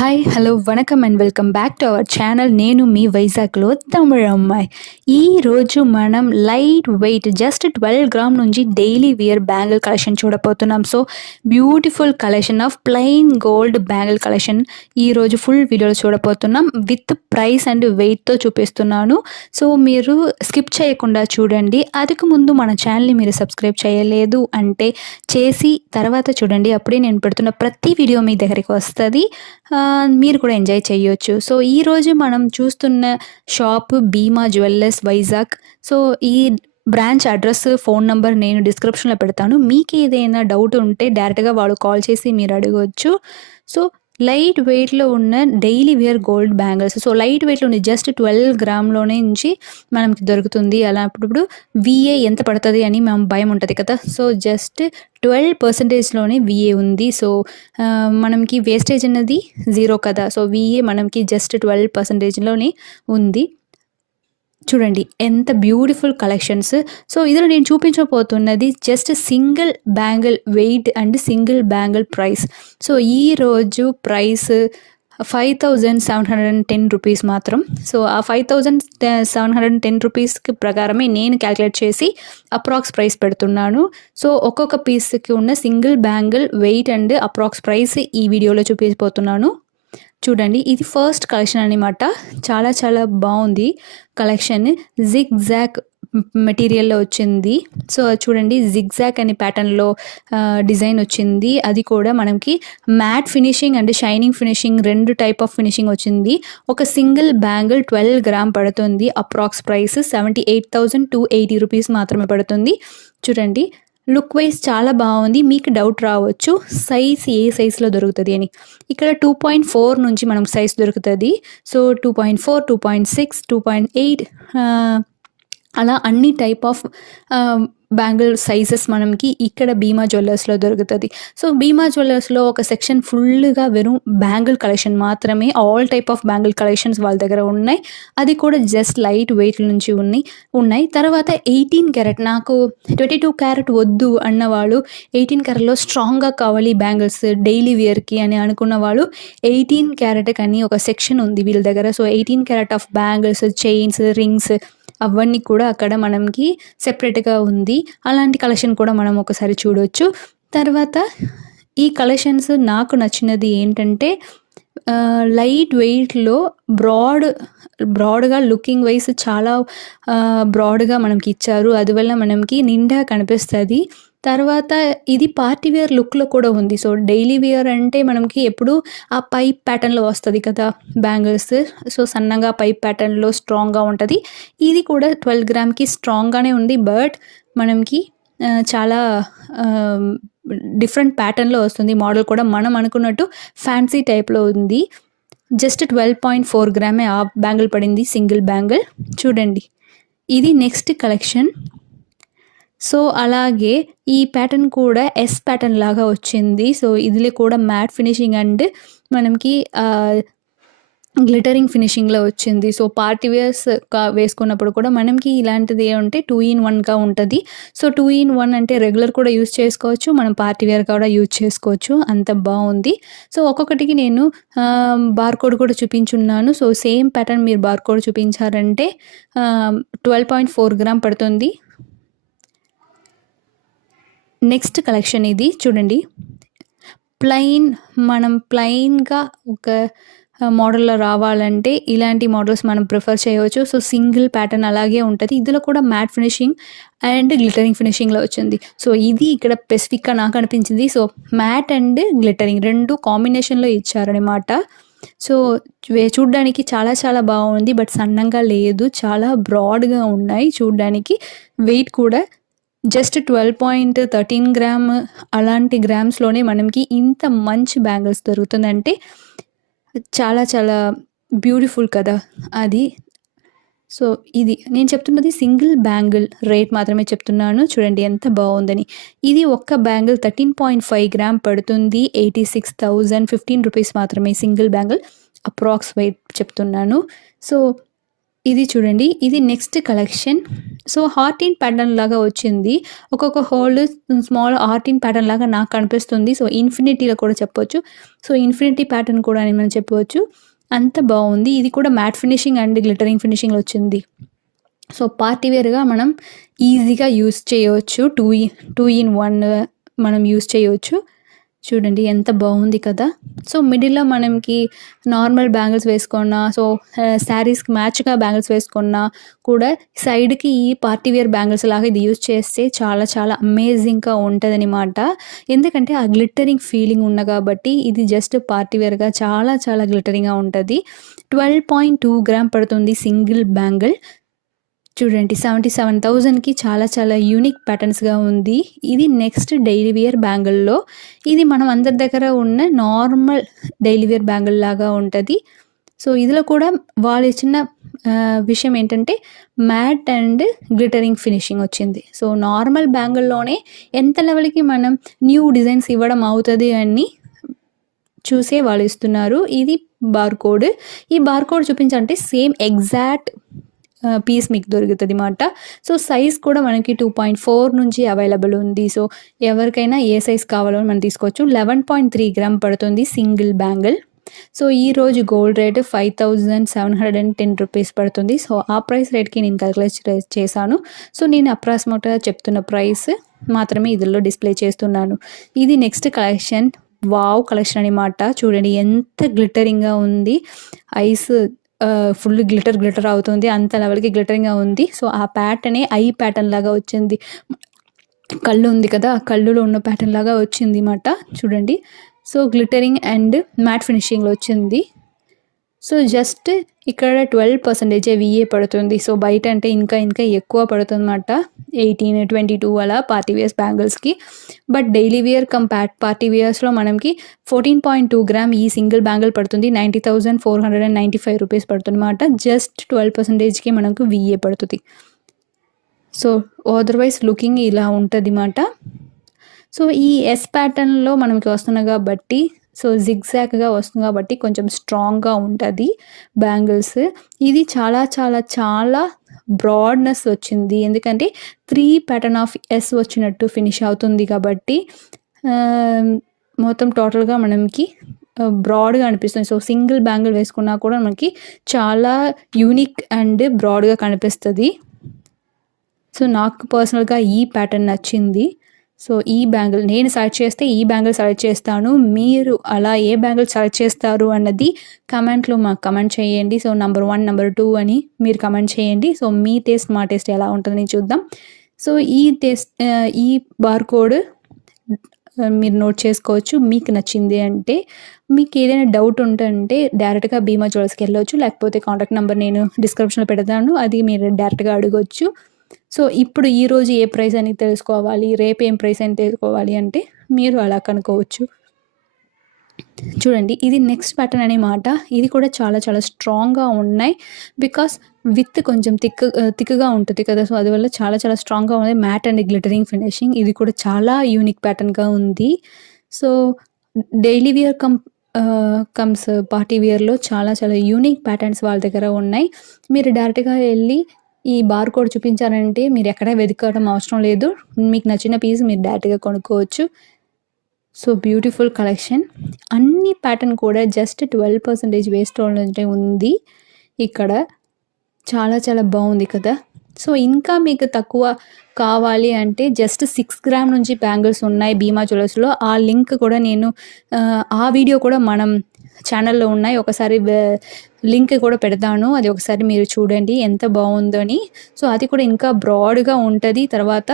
Hi hello vanakkam and welcome back to our channel. నేను మీ వైజాగ్లో తమిళ అమ్మాయి. ఈరోజు మనం లైట్ వెయిట్ జస్ట్ 12 గ్రామ్ నుంచి డైలీ వియర్ బ్యాంగిల్ కలెక్షన్ చూడబోతున్నాం. So beautiful collection of plain gold bangle collection ఈరోజు ఫుల్ వీడియోలో చూడబోతున్నాం. విత్ ప్రైస్ అండ్ వెయిట్తో చూపిస్తున్నాను. సో మీరు స్కిప్ చేయకుండా చూడండి. అందుకు ముందు మన ఛానల్ని మీరు సబ్స్క్రైబ్ చేయలేదు అంటే చేసి తర్వాత చూడండి. అప్పుడే నేను పెడుతున్న ప్రతి వీడియో మీ దగ్గరికి వస్తుంది. మీరు కూడా ఎంజాయ్ చేయొచ్చు. సో ఈరోజు మనం చూస్తున్న షాప్ భీమా జ్యువెల్లర్స్ వైజాగ్. సో ఈ బ్రాంచ్ అడ్రస్, ఫోన్ నెంబర్ నేను డిస్క్రిప్షన్లో పెడతాను. మీకు ఏదైనా డౌట్ ఉంటే డైరెక్ట్గా వాళ్ళు కాల్ చేసి మీరు అడగవచ్చు. సో లైట్ వెయిట్లో ఉన్న daily wear gold bangles. So light వెయిట్లో ఉంది, జస్ట్ 12 గ్రామ్లోనే నుంచి మనకి దొరుకుతుంది. అలా అప్పుడు విఏ ఎంత పడుతుంది అని మనం భయం ఉంటుంది కదా. సో జస్ట్ 12%లోనే విఏ ఉంది. సో మనకి వేస్టేజ్ అన్నది 0 కదా. సో విఏ మనకి జస్ట్ 12%లోనే ఉంది. చూడండి ఎంత బ్యూటిఫుల్ కలెక్షన్స్. సో ఇందులో నేను చూపించబోతున్నది just single bangle weight and single bangle price. So ఈరోజు ప్రైస్ 5710 రూపీస్ మాత్రం. సో ఆ 5710 రూపీస్కి ప్రకారమే నేను క్యాలిక్యులేట్ చేసి అప్రాక్స్ ప్రైస్ పెడుతున్నాను. సో ఒక్కొక్క పీస్కి ఉన్న single bangle weight and approx price ఈ వీడియోలో చూపించబోతున్నాను. చూడండి, ఇది ఫస్ట్ కలెక్షన్ అనమాట. చాలా చాలా బాగుంది కలెక్షన్. జిగ్ జాక్ మెటీరియల్లో వచ్చింది. సో చూడండి, జిగ్ జాక్ అనే ప్యాటర్న్లో డిజైన్ వచ్చింది. అది కూడా మనకి matte finishing and shining finishing రెండు టైప్ ఆఫ్ ఫినిషింగ్ వచ్చింది. ఒక సింగిల్ బ్యాంగిల్ 12 గ్రామ్ పడుతుంది. అప్రాక్స్ ప్రైస్ 78,280 రూపీస్ మాత్రమే పడుతుంది. చూడండి, లుక్ వైజ్ చాలా బాగుంది. మీకు డౌట్ రావచ్చు సైజ్ ఏ సైజులో దొరుకుతుంది అని. ఇక్కడ 2.4 నుంచి మనకు సైజ్ దొరుకుతుంది. సో 2.4, 2.6, 2.8 అలా అన్ని టైప్ ఆఫ్ బ్యాంగిల్ సైజెస్ మనకి ఇక్కడ భీమా జ్యువెల్లర్స్లో దొరుకుతుంది. సో భీమా జ్యువెల్లర్స్లో ఒక సెక్షన్ ఫుల్గా వెறுం బ్యాంగిల్ కలెక్షన్ మాత్రమే. All type of bangle collections వాళ్ళ దగ్గర ఉన్నాయి. అది కూడా జస్ట్ లైట్ వెయిట్ నుంచి ఉన్నాయి. తర్వాత 18 క్యారెట్, నాకు 22 క్యారెట్ వద్దు అన్నవాళ్ళు, 18 క్యారెట్లో స్ట్రాంగ్గా కావాలి బ్యాంగిల్స్ డైలీ వేర్కి అని అనుకున్న వాళ్ళు 18 క్యారెట్ అని ఒక సెక్షన్ ఉంది వీళ్ళ దగ్గర. So 18 carrot of bangles, chains, rings అవన్నీ కూడా అక్కడ మనకి సెపరేట్గా ఉంది. అలాంటి కలెక్షన్ కూడా మనం ఒకసారి చూడవచ్చు. తర్వాత ఈ కలెక్షన్స్ నాకు నచ్చినది ఏంటంటే లైట్ వెయిట్లో బ్రాడ్గా లుకింగ్ వైజ్ చాలా బ్రాడ్గా మనకి ఇచ్చారు. అందువల్ల మనకి నిండా కనిపిస్తుంది. తర్వాత ఇది పార్టీ వేర్ లుక్లో కూడా ఉంది. సో డైలీ వేర్ అంటే మనకి ఎప్పుడు ఆ పైప్ ప్యాటర్న్లో వస్తుంది కదా బ్యాంగిల్స్. సో సన్నగా పైప్ ప్యాటర్న్లో స్ట్రాంగ్గా ఉంటుంది. ఇది కూడా 12 గ్రామ్కి స్ట్రాంగ్గానే ఉంది. బట్ మనకి చాలా డిఫరెంట్ ప్యాటర్న్లో వస్తుంది. మోడల్ కూడా మనం అనుకున్నట్టు ఫ్యాన్సీ టైప్లో ఉంది. జస్ట్ 12.4 గ్రామే ఆ బ్యాంగిల్ పడింది, సింగిల్ బ్యాంగిల్. చూడండి, ఇది నెక్స్ట్ కలెక్షన్. సో అలాగే ఈ ప్యాటర్న్ కూడా ఎస్ ప్యాటర్న్ లాగా వచ్చింది. సో ఇదిలో కూడా మ్యాట్ ఫినిషింగ్ అండ్ మనకి గ్లిటరింగ్ ఫినిషింగ్లో వచ్చింది. సో పార్టీ వేర్స్ వేసుకున్నప్పుడు కూడా మనకి ఇలాంటిది ఏమంటే 2-in-1గా ఉంటుంది. సో 2-in-1 అంటే రెగ్యులర్ కూడా యూజ్ చేసుకోవచ్చు, మనం పార్టీ వేర్ కూడా యూజ్ చేసుకోవచ్చు. అంత బాగుంది. సో ఒక్కొక్కటికి నేను బార్కోడ్ కూడా చూపించున్నాను. సో సేమ్ ప్యాటర్న్ మీరు బార్కోడ్ చూపించారంటే 12.4 గ్రామ్ పడుతుంది. నెక్స్ట్ కలెక్షన్ ఇది చూడండి. మనం ప్లెయిన్గా ఒక మోడల్లో రావాలంటే ఇలాంటి మోడల్స్ మనం ప్రిఫర్ చేయవచ్చు. సో సింగిల్ ప్యాటర్న్ అలాగే ఉంటుంది. ఇందులో కూడా మ్యాట్ ఫినిషింగ్ అండ్ గ్లిటరింగ్ ఫినిషింగ్లో వచ్చింది. సో ఇది ఇక్కడ స్పెసిఫిక్గా నాకు అనిపించింది. సో మ్యాట్ అండ్ గ్లిటరింగ్ రెండు కాంబినేషన్లో ఇచ్చారనమాట. సో చూడ్డానికి చాలా చాలా బాగుంది. బట్ సన్నంగా లేదు, చాలా బ్రాడ్గా ఉన్నాయి చూడ్డానికి. వెయిట్ కూడా జస్ట్ 12.13 గ్రామ్ అలాంటి గ్రామ్స్లోనే మనకి ఇంత మంచి బ్యాంగిల్స్ దొరుకుతుందంటే చాలా చాలా బ్యూటిఫుల్ కదా అది. సో ఇది నేను చెప్తున్నది సింగిల్ బ్యాంగిల్ రేట్ మాత్రమే చెప్తున్నాను. చూడండి ఎంత బాగుందని. ఇది ఒక్క బ్యాంగిల్ 13.5 గ్రామ్ పడుతుంది. 86,015 రూపీస్ మాత్రమే సింగిల్ బ్యాంగిల్. అప్రాక్స్ వెయిట్ చెప్తున్నాను. సో ఇది చూడండి. ఇది నెక్స్ట్ కలెక్షన్. సో, హార్టిన్ ప్యాటర్న్ లాగా వచ్చింది. ఒక్కొక్క హోల్ స్మాల్ హార్టిన్ ప్యాటర్న్ లాగా నాకు కనిపిస్తుంది. సో, ఇన్ఫినిటీలో కూడా చెప్పొచ్చు. సో, ఇన్ఫినిటీ ప్యాటర్న్ కూడా అని మనం చెప్పవచ్చు. అంత బావుంది. ఇది కూడా మ్యాట్ ఫినిషింగ్ అండ్ గ్లిటరింగ్ ఫినిషింగ్‌లో వచ్చింది. సో, పార్టీ వేర్‌గా మనం ఈజీగా యూజ్ చేయవచ్చు. 2 ఇన్ 1 మనం యూజ్ చేయవచ్చు. చూడండి ఎంత బాగుంది కదా! సో, మిడిల్‌లో మనకి నార్మల్ బ్యాంగిల్స్ వేసుకున్నా, సో, శారీస్‌కి మ్యాచ్‌గా బ్యాంగిల్స్ వేసుకున్నా కూడా సైడ్‌కి ఈ పార్టీ వేర్ బ్యాంగిల్స్ లాగా ఇది యూజ్ చేస్తే చాలా చాలా అమేజింగ్‌గా ఉంటదనమాట. ఎందుకంటే ఆ గ్లిట్టరింగ్ ఫీలింగ్ ఉన్న కాబట్టి ఇది జస్ట్ పార్టీ వేర్‌గా చాలా చాలా గ్లిట్టరింగ్‌గా ఉంటది. 12.2 గ్రామ్ పడుతుంది సింగిల్ బ్యాంగిల్. చూడండి 77,000కి చాలా చాలా యూనిక్ ప్యాటర్న్స్‌గా ఉంది. ఇది నెక్స్ట్ డైలీ వేర్ బ్యాంగిల్‌లో ఇది మనం అందరి దగ్గర ఉన్న నార్మల్ డైలీ వేర్ బ్యాంగిల్ లాగా ఉంటది. సో, ఇదిలో కూడా వాళ్ళు ఇచ్చిన విషయం ఏంటంటే మ్యాట్ అండ్ గ్లిటరింగ్ ఫినిషింగ్ వచ్చింది. సో, నార్మల్ బ్యాంగిల్‌లోనే ఎంత లెవెల్‌కి మనం న్యూ డిజైన్స్ ఇవ్వడం అవుతది అని చూసే వాళ్ళు ఇస్తున్నారు. ఇది బార్‌కోడ్. ఈ బార్‌కోడ్ చూపించాలంటే సేమ్ ఎగ్జాక్ట్ పీస్ మీకు దొరుకుతుంది మాట. సో, సైజ్ కూడా మనకి 2.4 నుంచి అవైలబుల్ ఉంది. సో, ఎవరికైనా ఏ సైజ్ కావాలో మనం తీసుకోవచ్చు. 11.3 గ్రామ్ పడుతుంది సింగిల్ బ్యాంగిల్. సో, ఈరోజు గోల్డ్ రేట్ 5,710 రూపీస్ పడుతుంది. సో, ఆ ప్రైస్ రేట్‌కి నేను క్యాలిక్యులేట్ చేశాను. సో, నేను అప్రాక్సిమేట్‌గా చెప్తున్న ప్రైస్ మాత్రమే ఇందులో డిస్ప్లే చేస్తున్నాను. ఇది నెక్స్ట్ కలెక్షన్. వావ్ కలెక్షన్ అనమాట. చూడండి ఎంత గ్లిట్టరింగ్‌గా ఉంది. ఐస్ ఫుల్ గ్లిటర్ అవుతుంది. అంత లెవెల్‌కి గ్లిటరింగ్‌గా ఉంది. సో, ఆ ప్యాటర్నే ఐ ప్యాటర్న్ లాగా వచ్చింది. కళ్ళు ఉంది కదా! ఆ కళ్ళులో ఉన్న ప్యాటర్న్ లాగా వచ్చింది మాట. చూడండి. సో, గ్లిటరింగ్ అండ్ మ్యాట్ ఫినిషింగ్‌లో వచ్చింది. సో, జస్ట్ ఇక్కడ 12% వీఏ పడుతుంది. సో, బయట అంటే ఇంకా ఎక్కువ పడుతుందన్నమాట. 18, 22 అలా పార్టీ వేర్స్ బ్యాంగిల్స్‌కి. బట్ డైలీ వేర్ పార్టీ వేర్స్‌లో మనకి 14.2 గ్రామ్ ఈ సింగిల్ బ్యాంగిల్ పడుతుంది. 90,495 రూపీస్ పడుతుందన్నమాట. జస్ట్ 12%కి మనకు వీఏ పడుతుంది. సో, అదర్‌వైజ్ లుకింగ్ ఇలా ఉంటదిమాట. సో, ఈ ఎస్ ప్యాటర్న్‌లో మనకి వస్తున్నాయి కాబట్టి సో, జిగ్‌జాగ్‌గా వస్తుంది కాబట్టి కొంచెం స్ట్రాంగ్‌గా ఉంటది బ్యాంగిల్స్. ఇది చాలా చాలా చాలా బ్రాడ్‌నెస్ వచ్చింది. ఎందుకంటే 3 ప్యాటర్న్ ఆఫ్ ఎస్ వచ్చినట్టు ఫినిష్ అవుతుంది కాబట్టి మొత్తం టోటల్‌గా మనకి బ్రాడ్‌గా అనిపిస్తుంది. సో, సింగిల్ బ్యాంగిల్ వేసుకున్నా కూడా మనకి చాలా యూనిక్ అండ్ బ్రాడ్‌గా కనిపిస్తది. సో, నాకు పర్సనల్‌గా ఈ ప్యాటర్న్ నచ్చింది. సో, ఈ బ్యాంగిల్ నేను సెలెక్ట్ చేస్తే ఈ బ్యాంగిల్ సెలెక్ట్ చేస్తాను. మీరు అలా ఏ బ్యాంగిల్ సెలెక్ట్ చేస్తారు అన్నది కమెంట్‌లో మాకు కమెంట్ చేయండి. సో, నంబర్ 1, నంబర్ 2 అని మీరు కమెంట్ చేయండి. సో, మీ టేస్ట్, మా టేస్ట్ ఎలా ఉంటుందని చూద్దాం. సో, ఈ బార్‌కోడ్ మీరు నోట్ చేసుకోవచ్చు. మీకు నచ్చింది అంటే మీకు ఏదైనా డౌట్ ఉంటే డైరెక్ట్‌గా భీమా జ్యువెలర్స్‌కి వెళ్ళొచ్చు. లేకపోతే కాంటాక్ట్ నంబర్ నేను డిస్క్రిప్షన్‌లో పెడతాను. అది మీరు డైరెక్ట్‌గా అడగొచ్చు. సో, ఇప్పుడు ఈరోజు ఏ ప్రైస్ అని తెలుసుకోవాలి, రేపు ఏం ప్రైస్ అని తెలుసుకోవాలి అంటే మీరు అలా కనుక్కోవచ్చు. చూడండి ఇది నెక్స్ట్ ప్యాటర్న్ అనే మాట. ఇది కూడా చాలా చాలా స్ట్రాంగ్‌గా ఉన్నాయి. బికాస్ విత్ కొంచెం థిక్‌గా ఉంటుంది కదా! సో, అందువల్ల చాలా చాలా స్ట్రాంగ్‌గా ఉంది. Matte and glittering finishing. ఇది కూడా చాలా యూనిక్ ప్యాటర్న్‌గా ఉంది. So, daily wear comes party వేర్‌లో చాలా చాలా యూనిక్ ప్యాటర్న్స్ వాళ్ళ దగ్గర ఉన్నాయి. మీరు డైరెక్ట్‌గా వెళ్ళి ఈ బార్‌కోడ్ చూపించారంటే మీరు ఎక్కడ వెతకడం అవసరం లేదు. మీకు నచ్చిన పీస్ మీరు డైరెక్ట్‌గా కొనుక్కోవచ్చు. So, beautiful collection. అన్ని ప్యాటర్న్ కూడా జస్ట్ 12% వేస్ట్‌లోనే ఉంది ఇక్కడ. చాలా చాలా బాగుంది కదా! సో, ఇంకా మీకు తక్కువ కావాలి అంటే జస్ట్ 6 గ్రామ్ నుంచి బ్యాంగిల్స్ ఉన్నాయి భీమా జ్యువెలర్స్‌లో. ఆ లింక్ కూడా నేను ఆ వీడియో కూడా మనం ఛానల్‌లో ఉన్నాయి. ఒకసారి లింక్ కూడా పెడతాను. అది ఒకసారి మీరు చూడండి ఎంత బాగుందని. సో, అది కూడా ఇంకా బ్రాడ్‌గా ఉంటది. తర్వాత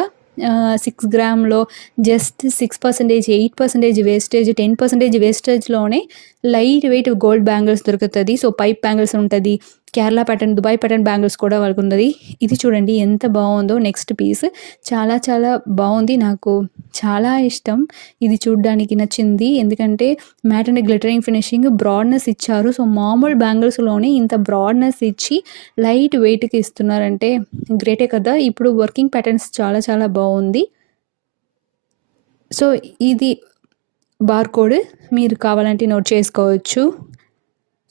6 గ్రామ్‌లో జస్ట్ 6%, 8% వేస్టేజ్, 10% వేస్టేజ్‌లోనే లైట్ వెయిట్ గోల్డ్ బ్యాంగిల్స్ దొరుకుతది. సో, పైప్ బ్యాంగిల్స్ ఉంటది. Kerala pattern, Dubai pattern bangles కూడా వాళ్ళకున్నది. ఇది చూడండి ఎంత బాగుందో నెక్స్ట్ పీస్. చాలా చాలా బాగుంది. నాకు చాలా ఇష్టం. ఇది చూడ్డానికి నచ్చింది. ఎందుకంటే matte and glittering finishing broadness ఇచ్చారు. సో, మామూలు బ్యాంగిల్స్‌లోనే ఇంత బ్రాడ్‌నెస్ ఇచ్చి లైట్ వెయిట్‌కి ఇస్తున్నారంటే గ్రేటే కదా! ఇప్పుడు వర్కింగ్ ప్యాటర్న్స్ చాలా చాలా బాగుంది. సో, ఇది బార్‌కోడ్ మీరు కావాలంటే నోట్ చేసుకోవచ్చు.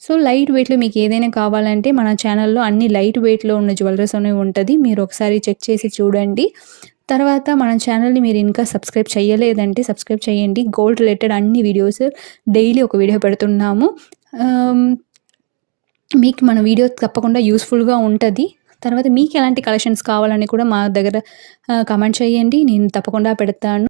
సో లైట్ వెయిట్‌లో మీకు ఏదైనా కావాలంటే మన ఛానల్‌లో అన్ని లైట్ వెయిట్‌లో ఉన్న జ్యువెలరీస్ అనేవి ఉంటది. మీరు ఒకసారి చెక్ చేసి చూడండి. తర్వాత మన ఛానల్‌ని మీరు ఇంకా సబ్స్క్రైబ్ చేయలేదంటే సబ్స్క్రైబ్ చేయండి. గోల్డ్ రిలేటెడ్ అన్ని వీడియోస్ డైలీ ఒక వీడియో పెడుతున్నాము. మీకు మన వీడియో తప్పకుండా యూస్‌ఫుల్‌గా ఉంటది. తర్వాత మీకు ఎలాంటి కలెక్షన్స్ కావాలని కూడా మా దగ్గర కామెంట్ చేయండి. నేను తప్పకుండా పెడతాను.